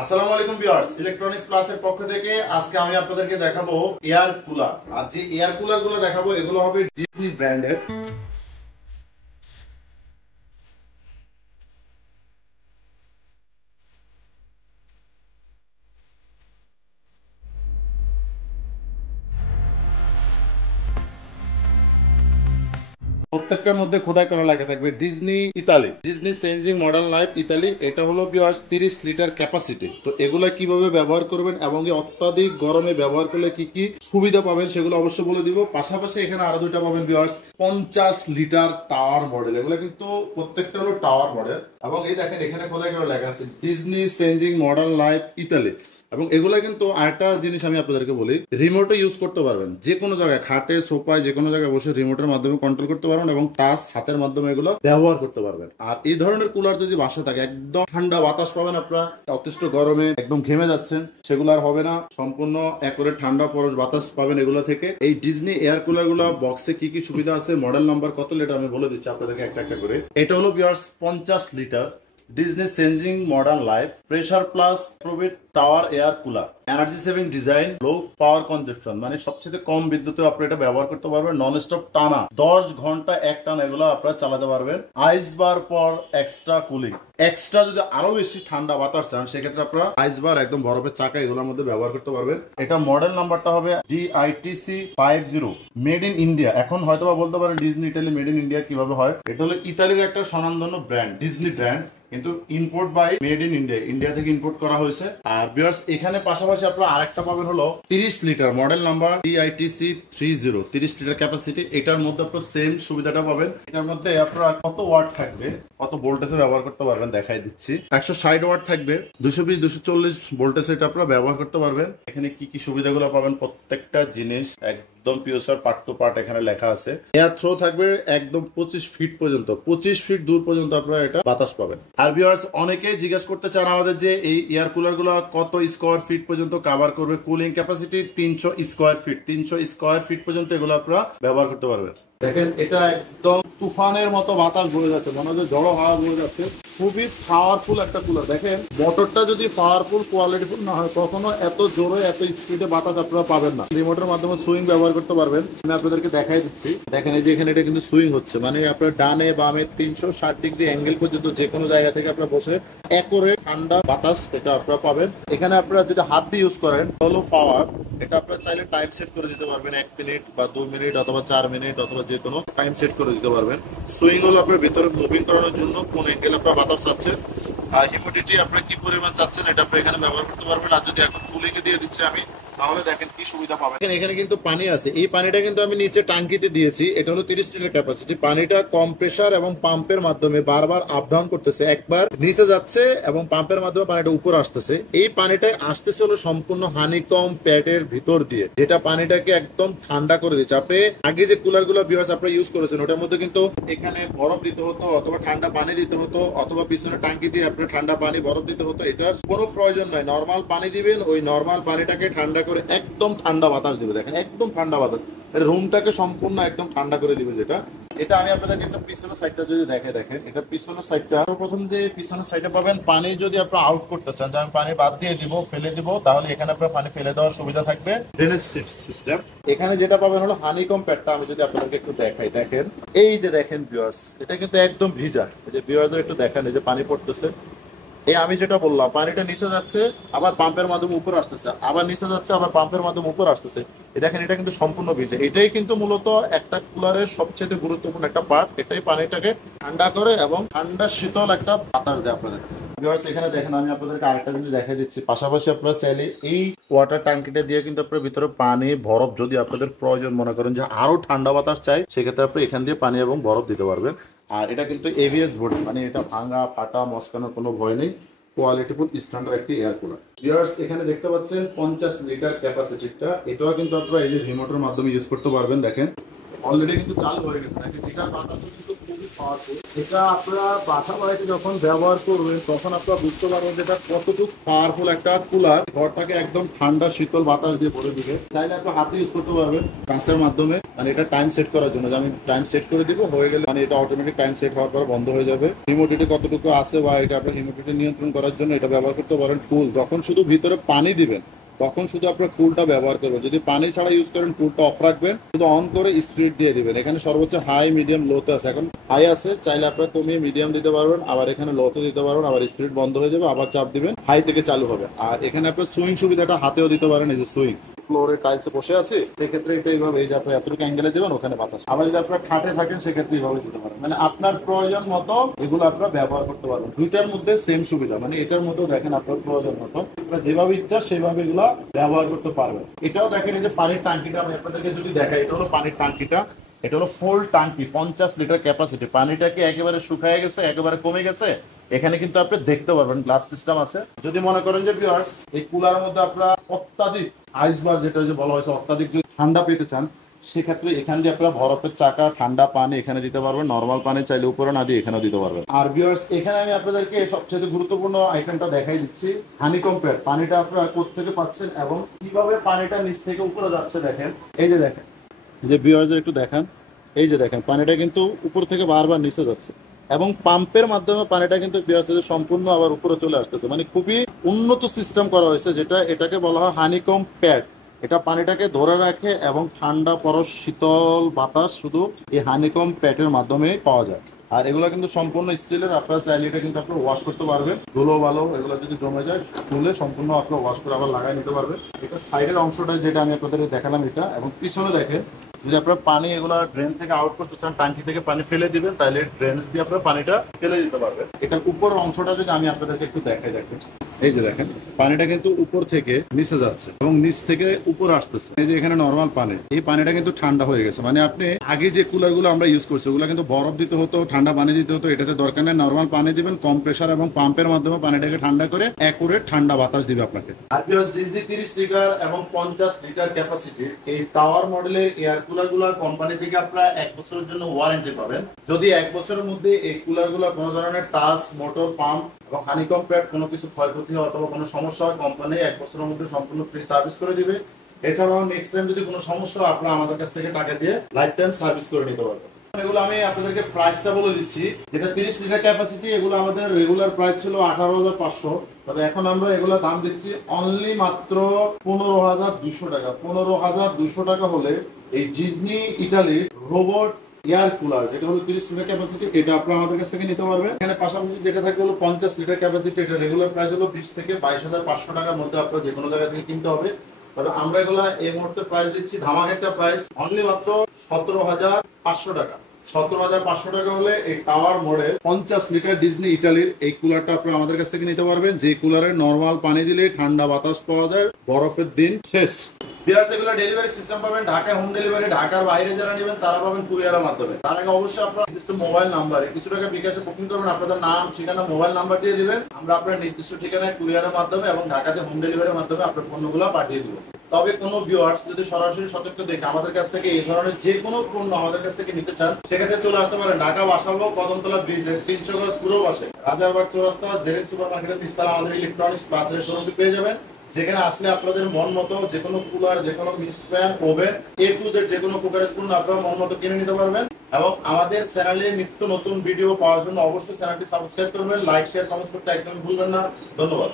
আসসালামু আলাইকুম viewers, electronics plus এর পক্ষ থেকে আজকে আমি আপনাদেরকে দেখাবো এয়ার কুলার। আর যে এয়ার কুলার গুলো দেখাবো এগুলো হবে ডিজনি ব্র্যান্ডের। প্রত্যেকটার মধ্যে খোদাই করা লেখা থাকবে Disney Italy, Disney changing modern life Italy. এটা হলো ভিউয়ার্স 30 লিটার ক্যাপাসিটি। তো এগুলা কিভাবে ব্যবহার করবেন এবং অত্যাধিক গরমে ব্যবহার করলে কি কি সুবিধা পাবেন সেগুলো অবশ্যই বলে দিব। পাশাপাশি এখানে আরো দুইটা পাবেন ভিউয়ার্স 50 লিটার টাওয়ার মডেল। এগুলো কিন্তু প্রত্যেকটা হলো টাওয়ার মডেল এবং এই দেখেন এখানে খোদাই করা লেখা আছে Disney changing modern life Italy. এবং এগুলা কিন্তু আরেকটা জিনিস আমি আপনাদেরকে বলি, রিমোটে ইউজ করতে পারবেন। যে কোনো জায়গায় খাটে সোফায় যে কোনো জায়গায় বসে রিমোটের মাধ্যমে কন্ট্রোল করতে পারবেন এবং টাচ হাতের মাধ্যমে এগুলো ব্যবহার করতে পারবেন। আর এই ধরনের কুলার যদি বাসায় থাকে একদম ঠান্ডা বাতাস পাবেন আপনারা। অতিষ্ঠ গরমে একদম ঘেমে যাচ্ছেন সেগুলো আর হবে না, সম্পূর্ণ একবারে ঠান্ডা পরশ বাতাস পাবেন এগুলো থেকে। এই ডিজনি এয়ার কুলার গুলো বক্সে কি কি সুবিধা আছে, মডেল নাম্বার কত লিটার আমি বলে দিচ্ছি আপনাদেরকে একটা একটা করে। এটা হলো viewers 50 litre Disney changing modern life pressure plus প্রোভিট tower air cooler, energy saving design, low power consumption, মানে সবচেয়ে কম বিদ্যুতে আপনি এটা ব্যবহার করতে পারবেন। নন স্টপ টানা 10 ঘন্টা এক টানা এগুলো আপনারা চালাতে পারবেন। আইস বার পর এক্সট্রা কুলিং, এক্সট্রা যদি আরো বেশি ঠান্ডা বাতাস চান সেক্ষেত্রে আপনারা আইস বার একদম বরফের চাকা এগুলোর মধ্যে ব্যবহার করতে পারবেন। এটা মডেল নাম্বারটা হবে DITC 50, মেড ইন ইন্ডিয়া। এখন হয়তো বা বলতে পারেন Disney Italy made in India কিভাবে হয়। এটা হলো ইতালির একটা স্বনামধন্য ব্র্যান্ড, ডিজনি ব্র্যান্ড, কিন্তু import by made in India, India থেকে ইম্পোর্ট করা হয়েছে। আর ভিউয়ার্স এখানে পাশাপাশি আপনারা আরেকটা পাবেন হলো 30 litre model number DITC 30, 30 litre capacity. এটার মধ্যে আপনারা সেম সুবিধাটা পাবেন। এটার মধ্যে আপনারা কত ওয়াট থাকবে, কত ভোল্টেজে ব্যবহার করতে পারবেন দেখাই দিচ্ছি। 160 ওয়াট থাকবে, 220 240 ভোল্টেজে এটা আপনারা ব্যবহার করতে পারবেন। এখানে কি কি সুবিধাগুলো পাবেন প্রত্যেকটা জিনিস একদম পিওর পার্ট টু পার্ট এখানে লেখা আছে। এয়ার থ্রো থাকবে একদম 25 ফিট পর্যন্ত, 25 ফিট দূর পর্যন্ত আপনারা এটা বাতাস পাবেন। আর ভিউয়ার্স অনেকেই জিজ্ঞাসা করতে চান আমাদের যে এই এয়ার কুলার গুলো কত স্কোয়ার ফিট পর্যন্ত কভার করবে। Cooling capacity 300 square feet, 300 square feet পর্যন্ত এগুলো আপনারা ব্যবহার করতে পারবেন। দেখেন এটা একদম তুফানের মতো বাতাস বয়ে যাচ্ছে, মনে হচ্ছে জড়ো হাওয়া বয়ে যাচ্ছে। খুবই পাওয়ারফুল একটা কুলার। দেখেন মোটরটা যদি পাওয়ারফুল কোয়ালিটিফুল না হয় কখনো এত জোরে এত স্পিডে বাতাস আপনারা পাবেন না। রিমোটের মাধ্যমে সুইং ব্যবহার করতে পারবেন। আমি আপনাদেরকে দেখাই দিচ্ছি। দেখেন এই যে এখানে এটা কিন্তু সুইং হচ্ছে, মানে আপনার ডানে বামে 360 ডিগ্রি অ্যাঙ্গেল পর্যন্ত যে কোনো জায়গা থেকে আপনারা বসে একরে ঠান্ডা বাতাস এটা আপনারা পাবেন। এখানে আপনারা যদি হাত দিয়ে ইউজ করেন হলো পাওয়ার, এটা আপনারা চাইলে টাইম সেট করে দিতে পারবেন, 1 মিনিট বা 2 মিনিট অথবা 4 মিনিট অথবা যে কোনো টাইম সেট করে দিতে পারবেন। সুইং হলো আপনার ভিতরে মুভিং করানোর জন্য কোন অ্যাঙ্গেল আপনারা বাতাস চাচ্ছেন আর হিউমিডিটি আপনারা কি পরিমাণ চাচ্ছেন এটা আপনি এখানে ব্যবহার করতে পারবেন। আর যদি এখন কুলিং এ দিয়ে দিচ্ছে আমি, তাহলে দেখেন কি সুবিধা পাবেন। এখানে কিন্তু পানি আছে, এই পানিটা কিন্তু আমি নিচে টাঙ্কিতে দিয়েছি। এটা হলো 30 লিটার ক্যাপাসিটি। পানিটা কম প্রেসার এবং পাম্পের মাধ্যমে বারবার আপ ডাউন করতেছে, একবার নিচে যাচ্ছে এবং পাম্পের মাধ্যমে পানিটা উপরে আসতেছে। এই পানিটাই আসতেছে হলো সম্পূর্ণ হানিকম প্যাডের ভিতর দিয়ে, যেটা পানিটাকে একদম ঠান্ডা করে দিচ্ছে। আপনি আগে যে কুলার গুলো ভিউয়ার্স আপনারা ইউজ করেছেন ওটার মধ্যে কিন্তু এখানে বরফ দিতে হতো অথবা ঠান্ডা পানি দিতে হতো অথবা পিছনে টাঙ্কি দিয়ে আপনার ঠান্ডা পানি বরফ দিতে হতো। এটা কোনো প্রয়োজন নয়, নর্মাল পানি দিবেন, ওই নর্মাল পানিটাকে ঠান্ডা করে একদম ঠান্ডা বাতাস দিবে। দেখেন একদম ঠান্ডা বাতাস, রুমটাকে সম্পূর্ণ একদম ঠান্ডা করে দিবে। যেটা এটা আমি আপনাদেরকে একটা পিছনের সাইডটা যদি দেখেন, এটা পিছনের সাইডটা প্রথম যে পিছনের সাইডে পাবেন পানি যদি আপনারা আউট করতে চান, যে আমি পানি বাদ দিয়ে দিব ফেলে দিব, তাহলে এখানে আপনার পানি ফেলে দেওয়ার সুবিধা থাকবে। ড্রেনেজ সিস্টেম এখানে যেটা পাবেন হলো হানিকম প্যাডটা। আমি যদি আপনাদেরকে একটু দেখাই, দেখেন এই যে দেখেন ভিউয়ার্স এটা কিন্তু একদম ভিজা। এই যে ভিউয়ারদের একটু দেখেন, এই যে পানি পড়তেছে। এই আমি যেটা বললাম পানিটা নিচে যাচ্ছে আবার পাম্পের মাধ্যমে উপরে আসতেছে, আবার নিচে যাচ্ছে আবার পাম্পের মাধ্যমে উপরে আসতেছে। দেখেন এটা কিন্তু সম্পূর্ণ ভিজে। এটাই কিন্তু মূলত একটা কুলারের সবচেয়ে গুরুত্বপূর্ণ একটা পার্ট। এটাই পানিটাকে ঠান্ডা করে এবং ঠান্ডা শীতল একটা বাতাস দেয় আপনাদের। এখানে দেখেন আমি আপনাদেরকে আরেকটা জিনিস দেখাই দিচ্ছি। পাশাপাশি আপনারা চাইলে এই ওয়াটার ট্যাঙ্কিটা দিয়ে কিন্তু আপনার ভিতরে পানি বরফ যদি আপনাদের প্রয়োজন মনে করেন যে আরো ঠান্ডা বাতাস চাই, সেক্ষেত্রে আপনি এখান দিয়ে পানি এবং বরফ দিতে পারবেন। আর এটা কিন্তু ABS বডি, মানে এটা ভাঙা ফাটা মস্কানোর কোনো ভয় নেই। কোয়ালিটিফুল স্ট্যান্ডার্ড একটি এয়ার কুলার। ভিউয়ার্স এখানে দেখতে পাচ্ছেন 50 লিটার ক্যাপাসিটিটা। এটাও কিন্তু আপনারা এই যে রিমোটের মাধ্যমে ইউজ করতে পারবেন। দেখেন অলরেডি কিন্তু চালু হয়ে গেছে, নাকি এটার বাতাসও কিন্তু খুবই পাওয়ারফুল। এটা আপনারা বাসা বাড়িতে যখন ব্যবহার করবেন তখন আপনারা বুঝতে পারবেন যে এটা কতটুকু পাওয়ারফুল একটা কুলার। ঘরটাকে একদম ঠান্ডা শীতল বাতাস দিয়ে ভরে দিবে। চাইলে আপনারা হাতে ইউজ করতে পারবেন কাঁচের মাধ্যমে, মানে এটা টাইম সেট করার জন্য, যে আমি টাইম সেট করে দিব, হয়ে গেলে মানে এটা অটোমেটিক টাইম সেট হওয়ার পর বন্ধ হয়ে যাবে। হিউমিডিটি কতটুকু আছে বা এটা আপনার হিউমিডিটি নিয়ন্ত্রণ করার জন্য এটা ব্যবহার করতে পারেন। কুল যখন শুধু ভিতরে পানি দিবেন তখন শুধু আপনার কুলটা ব্যবহার করবেন। যদি পানি ছাড়া ইউজ করেন কুলটা অফ রাখবেন, শুধু অন করে স্পিড দিয়ে দিবেন। এখানে সর্বোচ্চ হাই মিডিয়াম লোতে আছে, এখন হাই আছে, চাইলে আপনার কমিয়ে মিডিয়াম দিতে পারবেন, আবার এখানে লোতে দিতে পারবেন, আবার স্পিড বন্ধ হয়ে যাবে, আবার চাপ দিবেন, হাই থেকে চালু হবে। আর এখানে আপনার সুইং সুবিধাটা হাতেও দিতে পারেন, এই যে সুইং, ফ্লোরে টাইলসে বসে আছে সেক্ষেত্রে এটা এইভাবে, এই যে আপনি এতটুকু অ্যাঙ্গেলে দেবেন ওখানে বাতাস। আবার যদি আপনার খাটে থাকেন সেক্ষেত্রে এইভাবে দিতে পারেন, মানে আপনার প্রয়োজন মতো এগুলো আপনারা ব্যবহার করতে পারবেন। দুইটার মধ্যে সেম সুবিধা, মানে এটার মধ্যেও দেখেন আপনার প্রয়োজন মতো আপনারা যেভাবে ইচ্ছা সেভাবে এগুলো ব্যবহার করতে পারবেন। এটাও দেখেন এই যে পানির টাঙ্কিটা আমি আপনাদেরকে যদি দেখাই, এটা হলো পানির টাঙ্কিটা, এটা হলো ফুল টাঙ্কি, 50 লিটার ক্যাপাসিটি। পানিটা কি একেবারে শুকায় গেছে, একেবারে কমে গেছে, এখানে কিন্তু আপনি দেখতে পারবেন, গ্লাস সিস্টেম আছে। যদি মনে করেন যে ভিউয়ার্স এই কুলারের মধ্যে আপনারা অত্যাধিক আইস বার, যেটা যে বলা হয়েছে অত্যাধিক যদি ঠান্ডা পেতে চান, সেক্ষেত্রে এখানে দিয়ে আপনারা বরফের চাকা, ঠান্ডা পানি এখানে দিতে পারবেন, নর্মাল পানি চাইলে উপরে না দিয়ে এখানেও দিতে পারবেন। আর ভিউয়ার্স এখানে আমি আপনাদেরকে সবচেয়ে গুরুত্বপূর্ণ আইটেমটা দেখাই দিচ্ছি, হানিকম প্যাড। পানিটা আপনারা কোত্থেকে পাচ্ছেন এবং কিভাবে পানিটা নিচ থেকে উপরে যাচ্ছে দেখেন। এই যে দেখেন, এই যে ভিউয়ার্সদের একটু দেখান, এই যে দেখেন পানিটা কিন্তু উপর থেকে বারবার নিচে যাচ্ছে এবং পাম্পের মাধ্যমে পানিটা কিন্তু সম্পূর্ণ আবার উপরে চলে আসতেছে। মানে খুবই উন্নত সিস্টেম করা হয়েছে, যেটা এটাকে বলা হয় হানিকম প্যাড। এটা পানিটাকে ধরে রাখে এবং ঠান্ডা পরশ শীতল বাতাস শুধু এই হানিকম প্যাডের মাধ্যমে পাওয়া যায়। আর এগুলো কিন্তু সম্পূর্ণ স্টিলের, আপনারা চাইলে এটা কিন্তু আপনারা ওয়াশ করতে পারবেন। ধুলো ভালো এগুলো যদি জমে যায় তুলে সম্পূর্ণ আপনারা ওয়াশ করে আবার লাগাই নিতে পারবেন। এটা সাইডের অংশটা যেটা আমি আপনাদের দেখালাম এটা, এবং পিছনে দেখেন যদি আপনারা পানি এগুলো ড্রেন থেকে আউট করতে চান, টাঙ্কি থেকে পানি ফেলে দিবেন, তাহলে ড্রেনেজ দিয়ে আপনারা পানিটা ফেলে দিতে পারবেন। এটার উপরের অংশটা যদি আমি আপনাদেরকে একটু দেখাই, দেখেন এই যে দেখেন পানিটা কিন্তু উপর থেকে নিচে যাচ্ছে এবং নিচ থেকে উপর আসতেছে। এই যে এখানে নর্মাল পানি, এই পানিটা কিন্তু ঠান্ডা হয়ে গেছে। মানে আপনি আগে যে কুলার গুলো আমরা ইউজ করছি ওগুলো কিন্তু বরফ দিতে হতো, ঠান্ডা পানি দিতে হতো, এটাতে দরকার নেই, নর্মাল পানি দিবেন, কম প্রেসার এবং পাম্পের মাধ্যমে পানিটাকে ঠান্ডা করে অ্যাকুরেট ঠান্ডা বাতাস দিবে আপনাকে। আর ডিজনি 30 লিটার এবং 50 লিটার ক্যাপাসিটির এই টাওয়ার মডেলের এয়ার কুলার গুলা কোম্পানি থেকে আপনারা 1 বছরের জন্য ওয়ারেন্টি পাবেন। যদি 1 বছরের মধ্যে এই কুলার গুলা কোনো ধরনের টাচ, মোটর, পাম্প এবং হানিকম প্যাড কোনো কিছু ক্ষয়ক্ষতি হয় অথবা কোনো সমস্যা হয়, কোম্পানি 1 বছরের মধ্যে সম্পূর্ণ ফ্রি সার্ভিস করে দিবে। এছাড়াও নেক্সট টাইম যদি কোনো সমস্যা হয় আপনারা আমাদের কাছ থেকে টাকা দিয়ে লাইফ টাইম সার্ভিস করে নিতে পারবেন। এগুলো আমি আপনাদেরকে প্রাইসটা বলে দিচ্ছি। যেটা 30 লিটার ক্যাপাসিটি, এগুলো আমাদের রেগুলার প্রাইস ছিল 18,500, তবে এখন আমরা এগুলো দাম দিচ্ছি অনলি মাত্র 15,200 টাকা। 15,200 টাকা হলে এই ডিজনি ইটালির রোবট এয়ার কুলার, যেটা হলো 30 লিটার ক্যাপাসিটি, এটা আপনারা আমাদের কাছ থেকে নিতে পারবেন। এখানে পাশাপাশি যেটা থাকে হলো 50 লিটার ক্যাপাসিটি, এটা রেগুলার প্রাইস হলো 20 থেকে 22,500 টাকার মধ্যে আপনারা যে কোনো জায়গা থেকে কিনতে হবে। তবে আমরা এগুলা এই মুহূর্তে প্রাইস দিচ্ছি ধামাকা একটা প্রাইস, অনলি মাত্র 17,500 টাকা। 17,500 টাকা হলে এই টাওয়ার মডেল 50 লিটার ডিজনি ইটালির এই কুলারটা আপনারা আমাদের কাছ থেকে নিতে পারবেন, যে কুলারে নর্মাল পানি দিলে ঠান্ডা বাতাস পাওয়া যায়, বরফের দিন শেষ। বিয়ার্স এগুলো ডেলিভারি সিস্টেম পাবেন ঢাকায় হোম ডেলিভারি, ঢাকার বাইরে যারা নেবেন তারা পাবেন কুরিয়ারের মাধ্যমে। তার আগে অবশ্যই আপনারা নির্দিষ্ট মোবাইল নাম্বারে কিছু টাকা বিকাশে বুকিং করবেন, আপনাদের নাম, ঠিকানা, মোবাইল নাম্বার দিয়ে দিবেন, আমরা আপনার নির্দিষ্ট ঠিকানায় কুরিয়ারের মাধ্যমে এবং ঢাকাতে হোম ডেলিভারির মাধ্যমে আপনার পণ্যগুলো পাঠিয়ে দিব। তবে কোনো ভিউয়ার্স যদি সরাসরি সচেতন দেখে আমাদের কাছ থেকে এই ধরনের যে কোনো পণ্য আমাদের কাছ থেকে নিতে চান, সেক্ষেত্রে চলে আসতে পারেন ঢাকা বাসাবো কদমতলা ব্রিজের 300 গজ পুরো পাশে রাজারবাগ চৌরাস্তা জেরেন সুপার মার্কেটের নিচতলা আমাদের ইলেকট্রনিক্স প্লাসের শোরুমটি পেয়ে যাবেন। যেখানে আসলে আপনাদের মন মতো যে কোনো কুলার, যে কোনো mix pan, oven, A to Z যে কোনো কুকারের পণ্য আপনারা মন মতো কিনে নিতে পারবেন। এবং আমাদের চ্যানেলে নিত্য নতুন ভিডিও পাওয়ার জন্য অবশ্যই চ্যানেলটি সাবস্ক্রাইব করবেন, লাইক, শেয়ার, কমেন্ট করতে একদম ভুলবেন না। ধন্যবাদ।